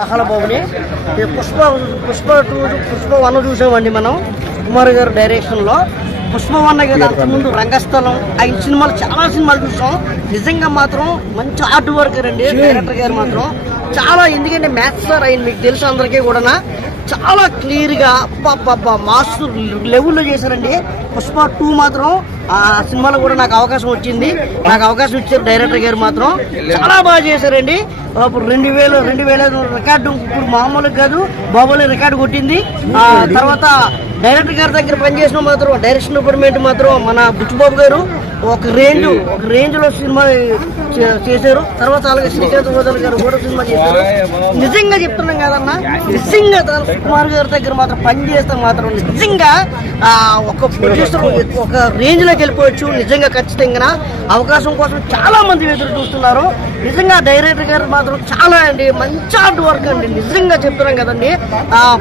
రాహల బాబుని ఈ Pushpa Pushpa two Pushpa one చూసామండి మనం. కుమార్ గారు డైరెక్షన్లో పుష్ప వన్ కదా అంతకుముందు రంగస్థలం. ఆయన సినిమాలు చాలా సినిమాలు చూసాం. నిజంగా మాత్రం మంచి ఆర్ట్ వర్కర్ అండి డైరెక్టర్ గారు మాత్రం. చాలా ఎందుకంటే మ్యాథ్స్ సార్ ఆయన మీకు తెలుసు అందరికీ కూడా చాలా క్లియర్గా అబ్బా మాస్టర్ లెవెల్లో చేశారండి. పుష్ప టూ మాత్రం ఆ సినిమాలో కూడా నాకు అవకాశం వచ్చింది. నాకు అవకాశం ఇచ్చారు డైరెక్టర్ గారు మాత్రం. చాలా బాగా చేశారండి. అప్పుడు రెండు వేలు రెండు వేల రికార్డు ఇప్పుడు మామూలుగా కాదు బాబులే రికార్డు కొట్టింది. ఆ తర్వాత డైరెక్టర్ గారి దగ్గర పనిచేసిన మాత్రం డైరెక్షన్ డిపార్ట్మెంట్ మాత్రం మన బుచ్చిబాబు గారు. ఒక రేంజ్ ఒక రేంజ్లో సినిమా చేశారు. తర్వాత అలాగే శ్రీకాంత్ గోదావరి గారు కూడా సినిమా చేశారు. నిజంగా చెప్తున్నాం కదన్నా నిజంగా దా- కుమార్ గారి దగ్గర మాత్రం పని చేస్తే మాత్రం నిజంగా ఒక ప్రొడ్యూసర్ ఒక రేంజ్లోకి వెళ్ళిపోవచ్చు. నిజంగా ఖచ్చితంగా అవకాశం కోసం చాలా మంది ఎదురు చూస్తున్నారు. నిజంగా డైరెక్టర్ గారు మాత్రం చాలా అండి మంచి హార్డ్ వర్క్ అండి. నిజంగా చెప్తున్నాం కదండి.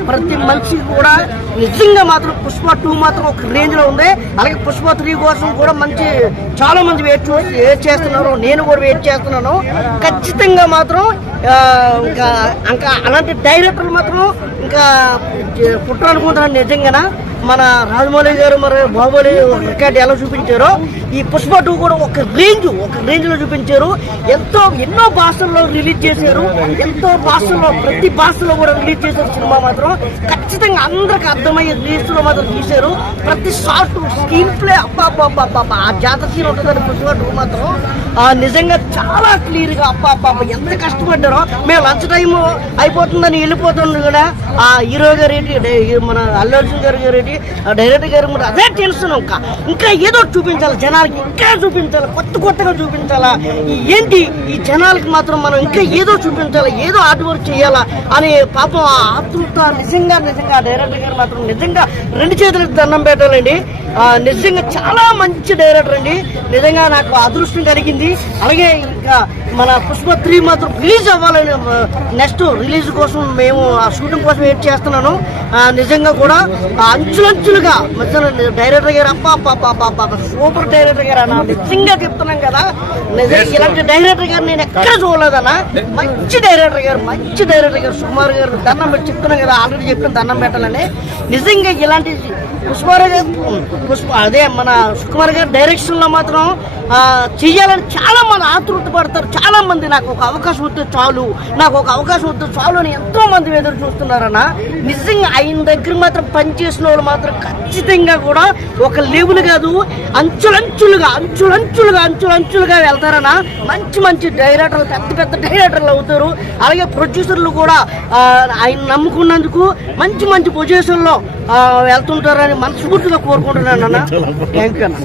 ప్రతి మనిషికి కూడా నిజంగా మాత్రం పుష్ప టూ మాత్రం ఒక రేంజ్లో ఉంది. అలాగే పుష్ప త్రీ కోసం కూడా మంచి చాలా మంది వెయిట్ వెయిట్ చేస్తున్నారు. నేను కూడా వెయిట్ చేస్తున్నాను. ఖచ్చితంగా మాత్రం ఇంకా ఇంకా అలాంటి డైరెక్టర్లు మాత్రం ఇంకా పుట్టాలనుకుంటున్నాను నిజంగా మన రాజమౌళి గారు మరి బాహుబలి రికార్డ్ ఎలా చూపించారో ఈ పుష్ప టూ కూడా ఒక రేంజ్ ఒక రేంజ్లో చూపించారు. ఎంతో ఎన్నో భాషల్లో రిలీజ్ చేశారు. ఎంతో భాషల్లో ప్రతి భాషలో కూడా రిలీజ్ చేశారు సినిమా మాత్రం. ఖచ్చితంగా అందరికి అర్థమయ్యే రిలీజ్లో మాత్రం తీశారు. ప్రతి షార్ట్ స్క్రీన్ ప్లే అబ్బా అబ్బా అబ్బా ఆ జాతర సీన్ ఉంటుందని పుష్ప టూ మాత్రం. ఆ నిజంగా చాలా క్లియర్గా అబ్బా అబ్బా ఎంత కష్టపడ్డారో. మేము లంచ్ టైం అయిపోతుందని వెళ్ళిపోతుంది కూడా ఆ హీరో గారు ఏంటి మన అల్లు అర్జున్ గారు గారు ఏంటి ఆ డైరెక్టర్ గారు అదే టెన్షన్ ఇంకా. ఇంకా ఏదో చూపించాలి చూపించాలి జనాలకి ఇంకా చూపించాలి? కొత్త కొత్తగా చూపించాలా? ఏంటి? ఈ జనాలకి మాత్రం మనం ఇంకా ఏదో చూపించాలా? ఏదో ఆర్ట్ వర్క్ చేయాలా? అని పాపం ఆ ఆతృత నిజంగా నిజంగా డైరెక్టర్ గారు మాత్రం నిజంగా రెండు చేతులకు దండం పెట్టాలండి. నిజంగా చాలా మంచి డైరెక్టర్ అండి. నిజంగా నాకు అదృష్టం కలిగింది. అలాగే ఇంకా మన పుష్ప త్రీ మాత్రం రిలీజ్ అవ్వాలని నెక్స్ట్ రిలీజ్ కోసం మేము ఆ షూటింగ్ కోసం వెయిట్ చేస్తున్నాను? నిజంగా కూడా అంచులంచులుగా మధ్యలో డైరెక్టర్ గారు అప్ప అప్ప అప్ప సూపర్ డైరెక్టర్ గారు అన్న నిజంగా చెప్తున్నాం కదా. నిజంగా ఇలాంటి డైరెక్టర్ గారు నేను ఎక్కడ చూడలేదన్న మంచి డైరెక్టర్ గారు మంచి డైరెక్టర్ గారు సుకుమార్ గారు దండం పెట్టి చెప్తున్నాం కదా ఆల్రెడీ చెప్పిన దండం పెట్టాలని. నిజంగా ఇలాంటి పుష్పారావు గారు పుష్ప అదే మన సుకుమార్ గారి డైరెక్షన్లో మాత్రం ఆ, చెయ్యాలని చాలా మంది ఆతృత పడతారు. చాలా మంది నాకు ఒక అవకాశం వస్తే చాలు నాకు ఒక అవకాశం వస్తే చాలు అని ఎంతో మంది ఎదురు చూస్తున్నారన్న. నిజంగా ఆయన దగ్గర మాత్రం పనిచేసిన వాళ్ళు మాత్రం ఖచ్చితంగా కూడా ఒక లెవెల్ కాదు అంచులంచులుగా అంచులంచులుగా అంచులంచులుగా వెళ్తారన్న మంచి మంచి డైరెక్టర్లు పెద్ద పెద్ద డైరెక్టర్లు అవుతారు. అలాగే ప్రొడ్యూసర్లు కూడా ఆయన నమ్ముకున్నందుకు మంచి మంచి పొజిషన్లో వెళ్తుంటారని మనస్ఫూర్తిగా కోరుకుంటున్నాను అన్న థ్యాంక్ యూ అన్న.